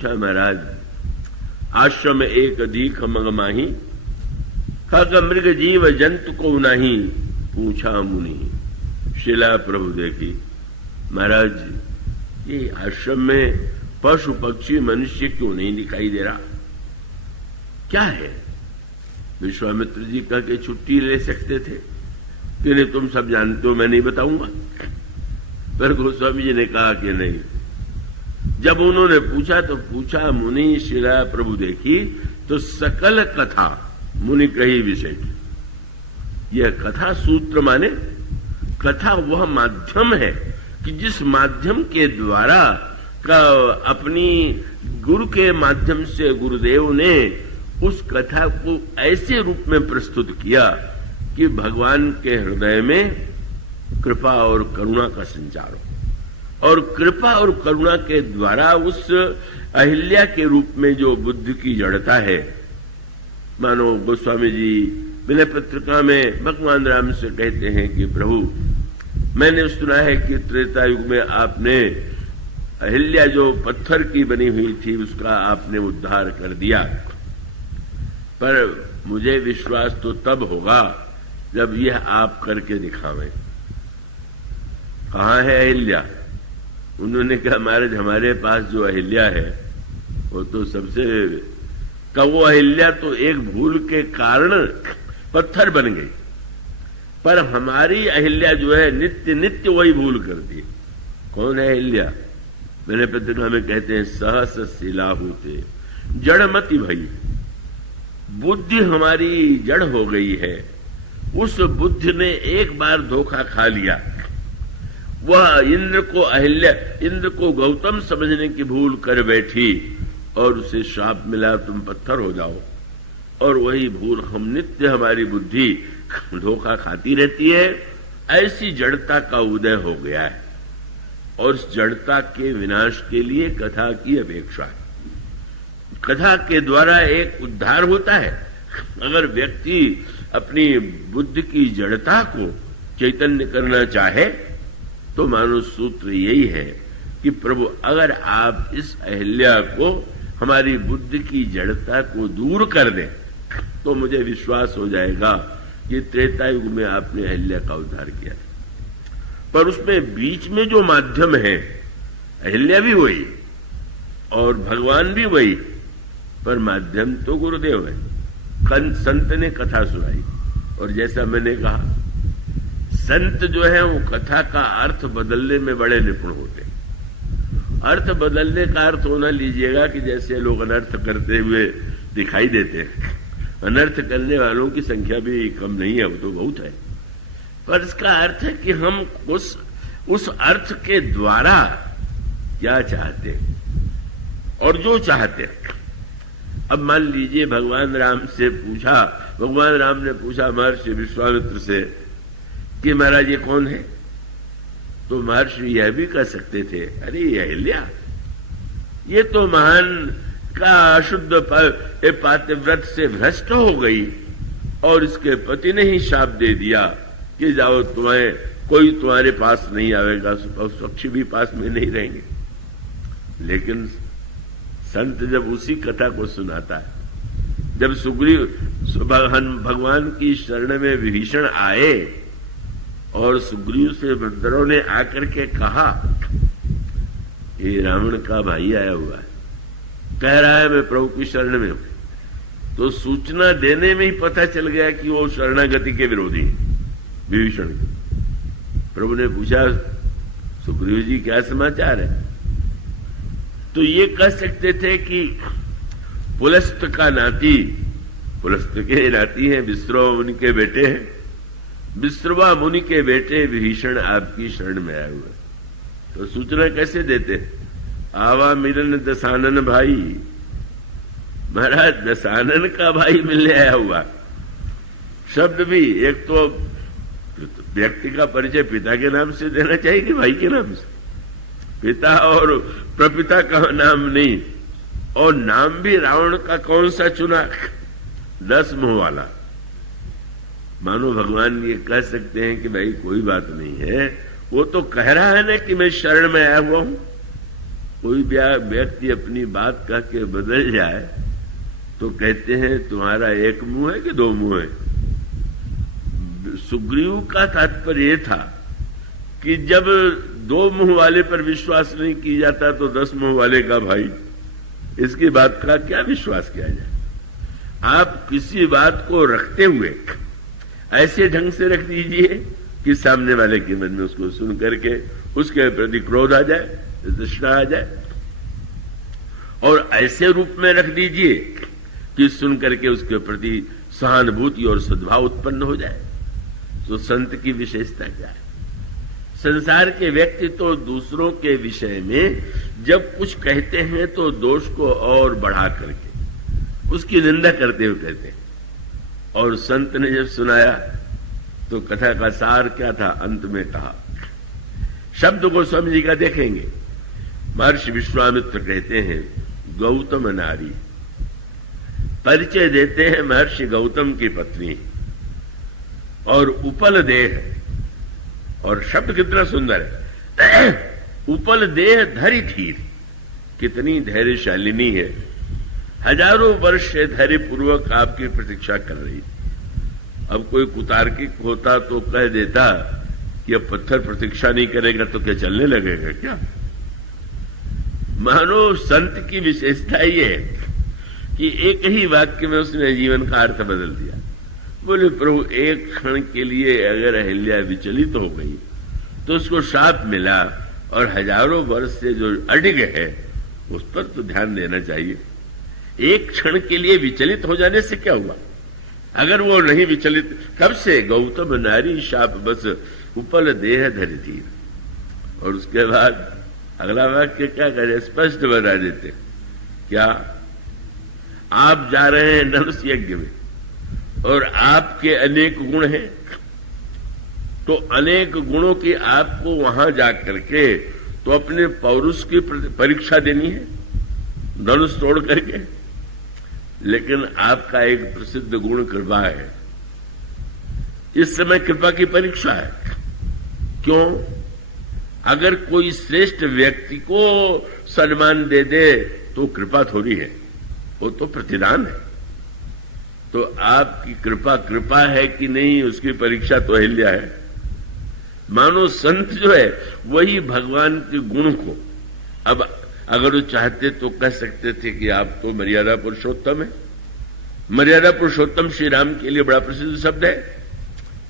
अच्छा महाराज, आश्रम एक अधिक मग माही, खग मृग जीव जंतु को नहीं, पूछा मुनि। शिला प्रभु देखी महाराज, ये आश्रम में पशु पक्षी मनुष्य क्यों नहीं दिखाई दे रहा? क्या है? विश्वामित्र जी कह के छुट्टी ले सकते थे कि नहीं, तुम सब जानते हो, मैं नहीं बताऊंगा। पर गोस्वामी जी ने कहा कि नहीं। जब उन्होंने पूछा तो पूछा मुनि शिला प्रभु देखी, तो सकल कथा मुनि कही विषय। यह कथा सूत्र माने कथा वह माध्यम है कि जिस माध्यम के द्वारा अपनी गुरु के माध्यम से गुरुदेव ने उस कथा को ऐसे रूप में प्रस्तुत किया कि भगवान के हृदय में कृपा और करुणा का संचार हो, और कृपा और करुणा के द्वारा उस अहिल्या के रूप में जो बुद्धि की जड़ता है। मानो गोस्वामी जी विनय पत्रिका में भगवान राम से कहते हैं कि प्रभु, मैंने सुना है कि त्रेता युग में आपने अहिल्या जो पत्थर की बनी हुई थी उसका आपने उद्धार कर दिया, पर मुझे विश्वास तो तब होगा जब यह आप करके दिखावें। कहाँ है अहिल्या? उन्होंने कहा महाराज, हमारे पास जो अहिल्या है वो तो सबसे वो अहिल्या तो एक भूल के कारण पत्थर बन गई, पर हमारी अहिल्या जो है नित्य नित्य वही भूल करती है। कौन है अहिल्या? मैंने पत्रिका में कहते हैं सहस शिलाहुते जड़मति भई, बुद्धि हमारी जड़ हो गई है। उस बुद्धि ने एक बार धोखा खा लिया। वह इंद्र को गौतम समझने की भूल कर बैठी और उसे श्राप मिला, तुम पत्थर हो जाओ। और वही भूल हम नित्य, हमारी बुद्धि धोखा खाती रहती है। ऐसी जड़ता का उदय हो गया है, और इस जड़ता के विनाश के लिए कथा की अपेक्षा है। कथा के द्वारा एक उद्धार होता है। अगर व्यक्ति अपनी बुद्धि की जड़ता को चैतन्य करना चाहे तो मानो सूत्र यही है कि प्रभु, अगर आप इस अहिल्या को, हमारी बुद्धि की जड़ता को दूर कर दें तो मुझे विश्वास हो जाएगा कि त्रेता युग में आपने अहिल्या का उद्धार किया। पर उसमें बीच में जो माध्यम है, अहिल्या भी वही और भगवान भी वही, पर माध्यम तो गुरुदेव है। संत ने कथा सुनाई, और जैसा मैंने कहा, संत जो है वो कथा का अर्थ बदलने में बड़े निपुण होते हैं। अर्थ बदलने का अर्थ होना लीजिएगा कि जैसे लोग अनर्थ करते हुए दिखाई देते हैं। अनर्थ करने वालों की संख्या भी कम नहीं है, वो तो बहुत है। पर इसका अर्थ है कि हम उस अर्थ के द्वारा क्या चाहते हैं और जो चाहते हैं। अब मान लीजिए भगवान राम से पूछा, भगवान राम ने पूछा महर्षि विश्वामित्र से कि महाराज ये कौन है? तो महर्षि यह भी कह सकते थे, अरे ये अहिल्या, ये तो महान का अशुद्ध पातिव्रत से भ्रष्ट हो गई और इसके पति ने ही शाप दे दिया कि जाओ, कोई तुम्हारे पास नहीं आवेगा, पक्षी भी पास में नहीं रहेंगे। लेकिन संत जब उसी कथा को सुनाता है, जब सुग्रीव भगवान की शरण में विभीषण आए और सुग्रीव से बंदरों ने आकर के कहा, ये रावण का भाई आया हुआ है, कह रहा है मैं प्रभु की शरण में हूं, तो सूचना देने में ही पता चल गया कि वो शरणागति के विरोधी है, विभीषण के। प्रभु ने पूछा, सुग्रीव जी क्या समाचार है? तो ये कह सकते थे कि पुलस्त का नाती, पुलस्त के नाती हैं, विश्रवा मुनि के बेटे हैं, विश्रवा मुनि के बेटे विभीषण आपकी शरण में आए हुए। तो सूचना कैसे देते? आवा मिलन दशानन भाई। महाराज, दशानन का भाई मिलने आया हुआ। शब्द भी एक तो व्यक्ति का परिचय पिता के नाम से देना चाहिए कि भाई के नाम से? पिता और प्रपिता का नाम नहीं, और नाम भी रावण का कौन सा चुना? 10 मुंह वाला। मानो भगवान ये कह सकते हैं कि भाई कोई बात नहीं है, वो तो कह रहा है ना कि मैं शरण में आया हुआ हूं, कोई व्यक्ति अपनी बात कह के बदल जाए तो कहते हैं तुम्हारा एक मुंह है कि दो मुंह है। सुग्रीव का तात्पर्य यह था कि जब दो मुंह वाले पर विश्वास नहीं किया जाता तो 10 मुंह वाले का भाई, इसकी बात का क्या विश्वास किया जाए। आप किसी बात को रखते हुए ऐसे ढंग से रख दीजिए कि सामने वाले के मन में उसको सुन करके उसके प्रति क्रोध आ जाए, तृष्णा आ जाए, और ऐसे रूप में रख दीजिए कि सुन करके उसके प्रति सहानुभूति और सद्भाव उत्पन्न हो जाए। तो संत की विशेषता क्या है? संसार के व्यक्ति तो दूसरों के विषय में जब कुछ कहते हैं तो दोष को और बढ़ा करके उसकी निंदा करते हुए कहते हैं, और संत ने जब सुनाया तो कथा का सार क्या था, अंत में कहा। शब्द गोस्वामी जी का देखेंगे, महर्षि विश्वामित्र कहते हैं गौतम नारी, परिचय देते हैं महर्षि गौतम की पत्नी, और उपल देह, और शब्द कितना सुंदर है, उपल देह धरि धीर, कितनी धैर्यशालिनी है, हजारों वर्ष से धैर्य पूर्वक आपकी प्रतीक्षा कर रही थी। अब कोई कुतार्किक होता तो कह देता कि अब पत्थर प्रतीक्षा नहीं करेगा तो क्या चलने लगेगा क्या। मानो संत की विशेषता ये है कि एक ही वाक्य में उसने जीवन का अर्थ बदल दिया। बोले प्रभु एक क्षण के लिए अगर अहिल्या विचलित हो गई तो उसको शाप मिला, और हजारों वर्ष से जो अडिग है उस पर तो ध्यान देना चाहिए। एक क्षण के लिए विचलित हो जाने से क्या हुआ, अगर वो नहीं विचलित, कब से गौतम नारी शाप बस उपल देह धरि थी। और उसके बाद अगला वाक्य क्या करे, स्पष्ट बता देते, क्या आप जा रहे हैं धनुष यज्ञ में और आपके अनेक गुण हैं, तो अनेक गुणों की आपको वहां जाकर के तो अपने पौरुष की परीक्षा देनी है धनुष तोड़ करके। लेकिन आपका एक प्रसिद्ध गुण कृपा है, इस समय कृपा की परीक्षा है। क्यों? अगर कोई श्रेष्ठ व्यक्ति को सम्मान दे दे तो कृपा थोड़ी है, वो तो प्रतिदान है। तो आपकी कृपा है कि नहीं, उसकी परीक्षा तो अहिल्या है। मानो संत जो है वही भगवान के गुण को, अब अगर वो चाहते तो कह सकते थे कि आप तो मर्यादा पुरुषोत्तम है। मर्यादा पुरुषोत्तम श्री राम के लिए बड़ा प्रसिद्ध शब्द है,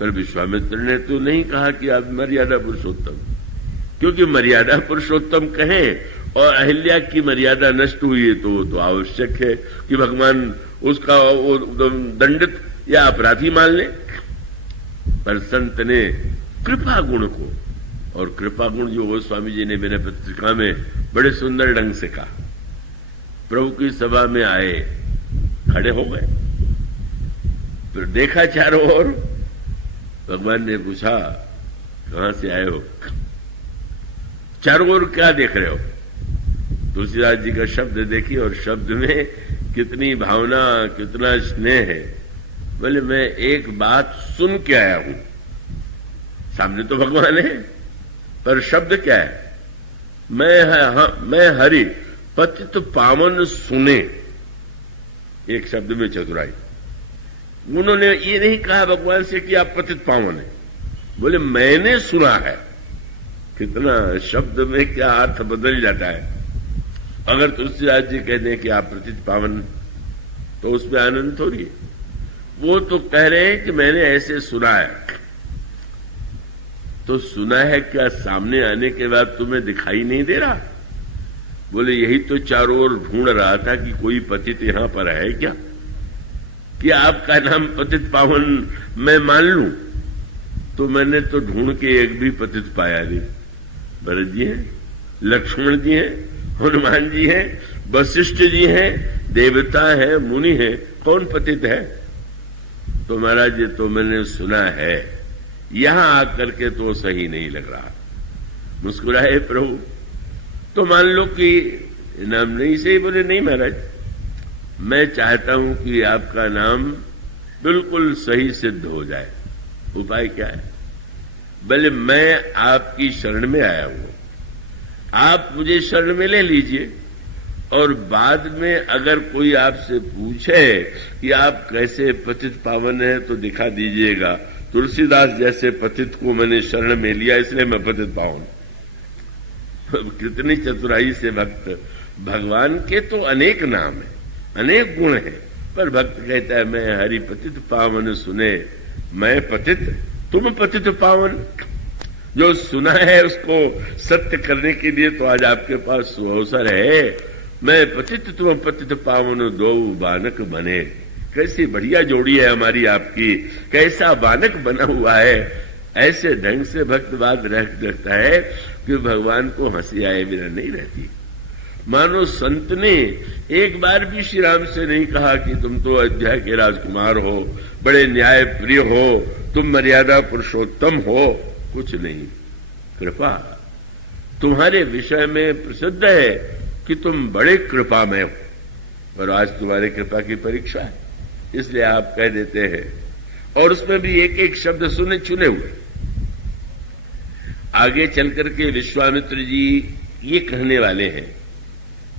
पर विश्वामित्र ने तो नहीं कहा कि आप मर्यादा पुरुषोत्तम, क्योंकि मर्यादा पुरुषोत्तम कहें और अहिल्या की मर्यादा नष्ट हुई है तो आवश्यक है कि भगवान उसका वो दंडित या अपराधी मान ले। पर संत ने कृपा गुण को, और कृपा गुण जो गोस्वामी जी ने मेरे पत्रिका में बड़े सुंदर ढंग से कहा, प्रभु की सभा में आए, खड़े हो गए, फिर देखा चारों ओर, भगवान ने पूछा कहां से आए हो, चारों ओर क्या देख रहे हो। तुलसीदास जी का शब्द देखिए, और शब्द में कितनी भावना, कितना स्नेह है। बोले मैं एक बात सुन के आया हूं, सामने तो भगवान है, पर शब्द क्या है, मैं हरि पतित पावन सुने, एक शब्द में चतुराई। उन्होंने ये नहीं कहा भगवान से कि आप पतित पावन है, बोले मैंने सुना है। कितना शब्द में क्या अर्थ बदल जाता है। अगर तुलसीदास जी कह दें कि आप पतित पावन, तो उसमें आनंद थोड़ी है। वो तो कह रहे हैं कि मैंने ऐसे सुना है। तो सुना है क्या, सामने आने के बाद तुम्हें दिखाई नहीं दे रहा? बोले यही तो चारों ओर ढूंढ रहा था कि कोई पतित यहां पर है क्या, कि आपका नाम पतित पावन मैं मान लूं। तो मैंने तो ढूंढ के एक भी पतित पाया नहीं। भरत जी हैं, लक्ष्मण जी हैं, हनुमान जी हैं, वशिष्ठ जी हैं, देवता है, मुनि है, कौन पतित है? तो महाराज ये तो मैंने सुना है, यहां आकर के तो सही नहीं लग रहा। मुस्कुराए प्रभु, तो मान लो कि नाम नहीं सही। बोले नहीं महाराज, मैं चाहता हूं कि आपका नाम बिल्कुल सही सिद्ध हो जाए। उपाय क्या है? बोले मैं आपकी शरण में आया हूं, आप मुझे शरण में ले लीजिए और बाद में अगर कोई आपसे पूछे कि आप कैसे पतित पावन हैं तो दिखा दीजिएगा, तुलसीदास जैसे पतित को मैंने शरण में लिया इसलिए मैं पतित पावन। कितनी चतुराई से भक्त, भगवान के तो अनेक नाम है, अनेक गुण हैं, पर भक्त कहता है मैं हरि पतित पावन सुने, मैं पतित तुम पतित पावन। जो सुना है उसको सत्य करने के लिए तो आज आपके पास अवसर है। मैं पतित तुम पतित पावन दो बानक बने। कैसी बढ़िया जोड़ी है हमारी आपकी, कैसा बानक बना हुआ है। ऐसे ढंग से भक्त बात रखता है कि भगवान को हंसी आए बिना नहीं रहती। मानो संत ने एक बार भी श्री राम से नहीं कहा कि तुम तो अयोध्या के राजकुमार हो, बड़े न्याय प्रिय हो, तुम मर्यादा पुरुषोत्तम हो, कुछ नहीं। कृपा तुम्हारे विषय में प्रसिद्ध है कि तुम बड़े कृपामय हो, पर आज तुम्हारे कृपा की परीक्षा है, इसलिए आप कह देते हैं। और उसमें भी एक एक शब्द सुने चुने हुए। आगे चलकर के विश्वामित्र जी ये कहने वाले हैं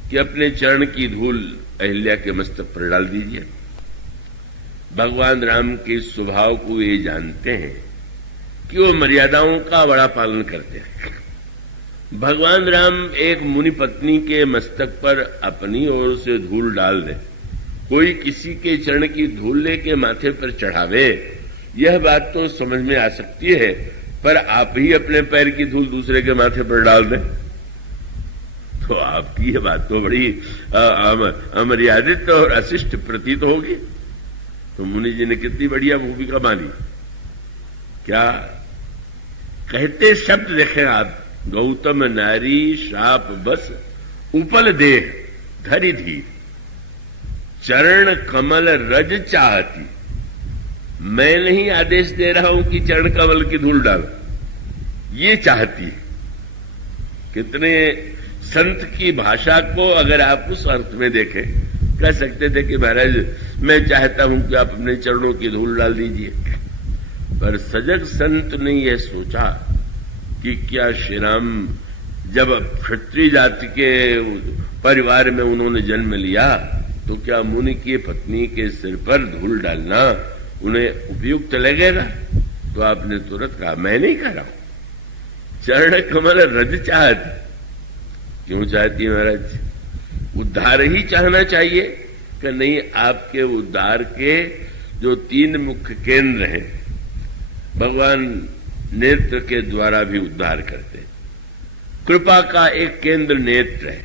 कि अपने चरण की धूल अहिल्या के मस्तक पर डाल दीजिए। भगवान राम के स्वभाव को ये जानते हैं कि वो मर्यादाओं का बड़ा पालन करते हैं। भगवान राम एक मुनि पत्नी के मस्तक पर अपनी ओर से धूल डाल दे, कोई किसी के चरण की धूल लेके माथे पर चढ़ावे, यह बात तो समझ में आ सकती है, पर आप ही अपने पैर की धूल दूसरे के माथे पर डाल दें तो आपकी यह बात तो बड़ी अमर्यादित और अशिष्ट प्रतीत होगी। तो मुनि जी ने कितनी बढ़िया भूमिका मानी। क्या कहते शब्द देखें आप, गौतम नारी शाप बस उपल देह धरि धीर, चरण कमल रज चाहती। मैं नहीं आदेश दे रहा हूं कि चरण कमल की धूल डाल, ये चाहती है। कितने संत की भाषा को अगर आप उस अर्थ में देखें, कह सकते थे कि महाराज मैं चाहता हूं कि आप अपने चरणों की धूल डाल दीजिए, पर सजग संत ने यह सोचा कि क्या श्री राम जब क्षत्रिय जाति के परिवार में उन्होंने जन्म लिया तो क्या मुनि की पत्नी के सिर पर धूल डालना उन्हें उपयुक्त लगेगा? तो आपने तुरंत कहा मैं नहीं कर रहा हूं। चरण कमल रज चाहती, क्यों चाहती है महाराज? उद्धार ही चाहना चाहिए कि नहीं? आपके उद्धार के जो 3 मुख्य केंद्र हैं, भगवान नेत्र के द्वारा भी उद्धार करते हैं। कृपा का एक केंद्र नेत्र है,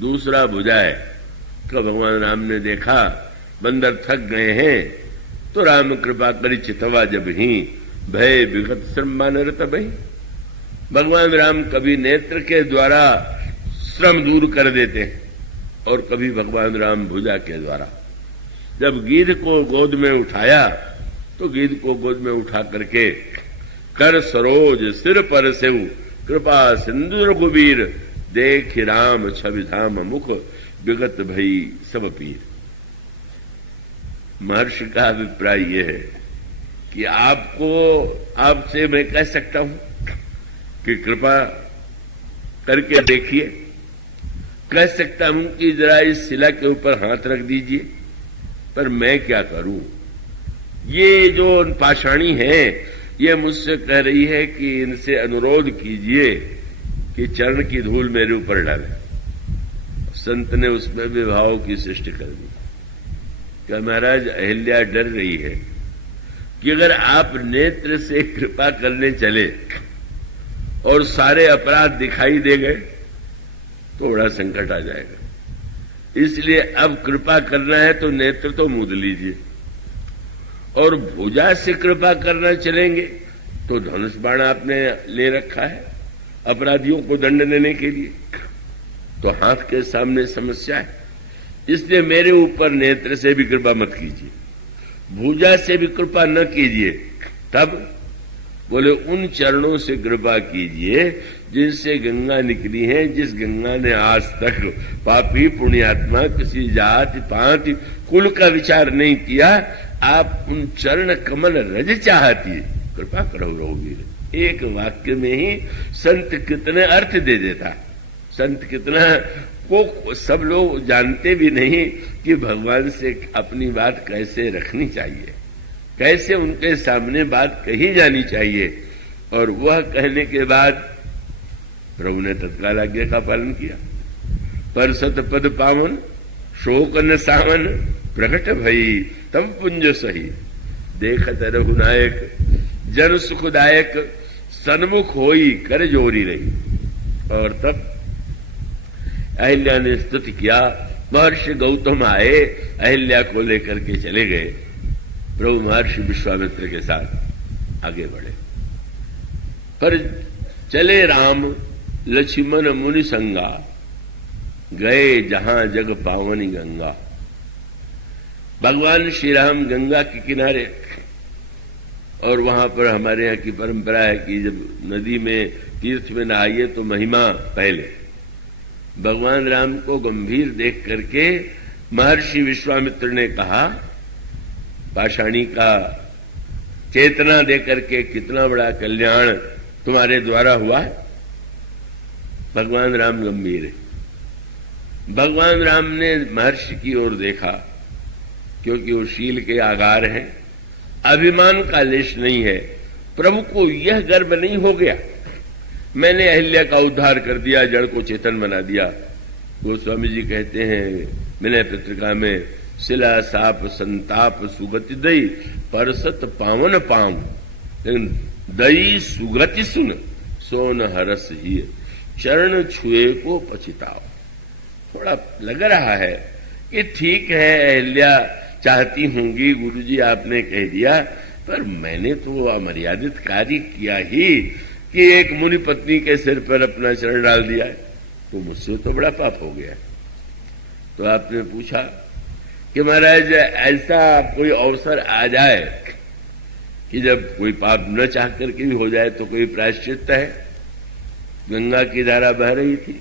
दूसरा भुजा है। कि भगवान राम ने देखा बंदर थक गए हैं तो राम कृपा करी चितवा जब ही, भय विगत श्रम रत भई। भगवान राम कभी नेत्र के द्वारा श्रम दूर कर देते हैं और कभी भगवान राम भुजा के द्वारा। जब गीध को गोद में उठाया तो गीध को गोद में उठा करके कर सरोज सिर पर सेऊ, कृपा सिंधु रघुबीर, देख राम छवि धाम मुख, विगत भई सब पीर। महर्षि का अभिप्राय यह है कि आपसे मैं कह सकता हूं कि कृपा करके देखिए, कह सकता हूं कि जरा इस शिला के ऊपर हाथ रख दीजिए, पर मैं क्या करूं? ये जो पाषाणी है ये मुझसे कह रही है कि इनसे अनुरोध कीजिए कि चरण की धूल मेरे ऊपर डाले। संत ने उसमें विभाव की सृष्टि कर दी। क्या महाराज अहिल्या डर रही है कि अगर आप नेत्र से कृपा करने चले और सारे अपराध दिखाई दे गए तो बड़ा संकट आ जाएगा। इसलिए अब कृपा करना है तो नेत्र तो मूंद लीजिए, और भुजा से कृपा करना चलेंगे तो धनुष बाण आपने ले रखा है अपराधियों को दंड देने के लिए, तो हाथ के सामने समस्या है। इसलिए मेरे ऊपर नेत्र से भी कृपा मत कीजिए, भुजा से भी कृपा न कीजिए। तब बोले उन चरणों से कृपा कीजिए जिनसे गंगा निकली है, जिस गंगा ने आज तक पापी पुण्यात्मा किसी जाति पाति कुल का विचार नहीं किया। आप उन चरण कमल रज चाहती, कृपा करो रघुवीर। एक वाक्य में ही संत कितने अर्थ दे देता। संत कितना को सब लोग जानते भी नहीं कि भगवान से अपनी बात कैसे रखनी चाहिए, कैसे उनके सामने बात कही जानी चाहिए। और वह कहने के बाद प्रभु ने तत्काल आज्ञा का पालन किया। पर सत पद पावन शोक न सावन प्रकट भई तब पुंज सही देखत रघुनायक जन सुखदायक सन्मुख होई कर जोरी रही। और तब अहिल्या ने स्तुति किया। महर्षि गौतम आए, अहिल्या को लेकर के चले गए। प्रभु महर्षि विश्वामित्र के साथ आगे बढ़े। पर चले राम लक्ष्मण मुनि संगा गए जहां जग पावनी गंगा। भगवान श्री राम गंगा के किनारे, और वहां पर हमारे यहाँ की परंपरा है कि जब नदी में तीर्थ में नहाइए तो महिमा पहले। भगवान राम को गंभीर देख करके महर्षि विश्वामित्र ने कहा, पाषाणी का चेतना दे करके कितना बड़ा कल्याण तुम्हारे द्वारा हुआ है। भगवान राम गंभीर है। भगवान राम ने महर्षि की ओर देखा, क्योंकि वो शील के आगार हैं, अभिमान का लेश नहीं है। प्रभु को यह गर्व नहीं हो गया मैंने अहिल्या का उद्धार कर दिया, जड़ को चेतन बना दिया। गोस्वामी जी कहते हैं विनय पत्रिका में, शिला साप संताप सुगति दई परसत पावन पाऊं, लेकिन दई सुगति सुन सोन हरस ही चरण छुए को पछिताओ। थोड़ा लग रहा है कि ठीक है अहिल्या चाहती होंगी, गुरुजी आपने कह दिया, पर मैंने तो अमर्यादित कार्य किया ही कि एक मुनि पत्नी के सिर पर अपना चरण डाल दिया है, तो मुझसे तो बड़ा पाप हो गया। तो आपने पूछा कि महाराज ऐसा कोई अवसर आ जाए कि जब कोई पाप न चाह करके भी हो जाए तो कोई प्रायश्चित है। गंगा की धारा बह रही थी,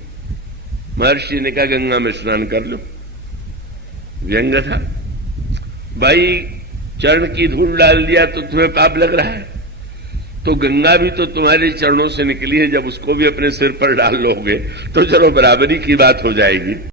महर्षि ने कहा गंगा में स्नान कर लो। व्यंग था, भाई चरण की धूल डाल दिया तो तुम्हें पाप लग रहा है, तो गंगा भी तो तुम्हारे चरणों से निकली है, जब उसको भी अपने सिर पर डाल लोगे तो चलो बराबरी की बात हो जाएगी।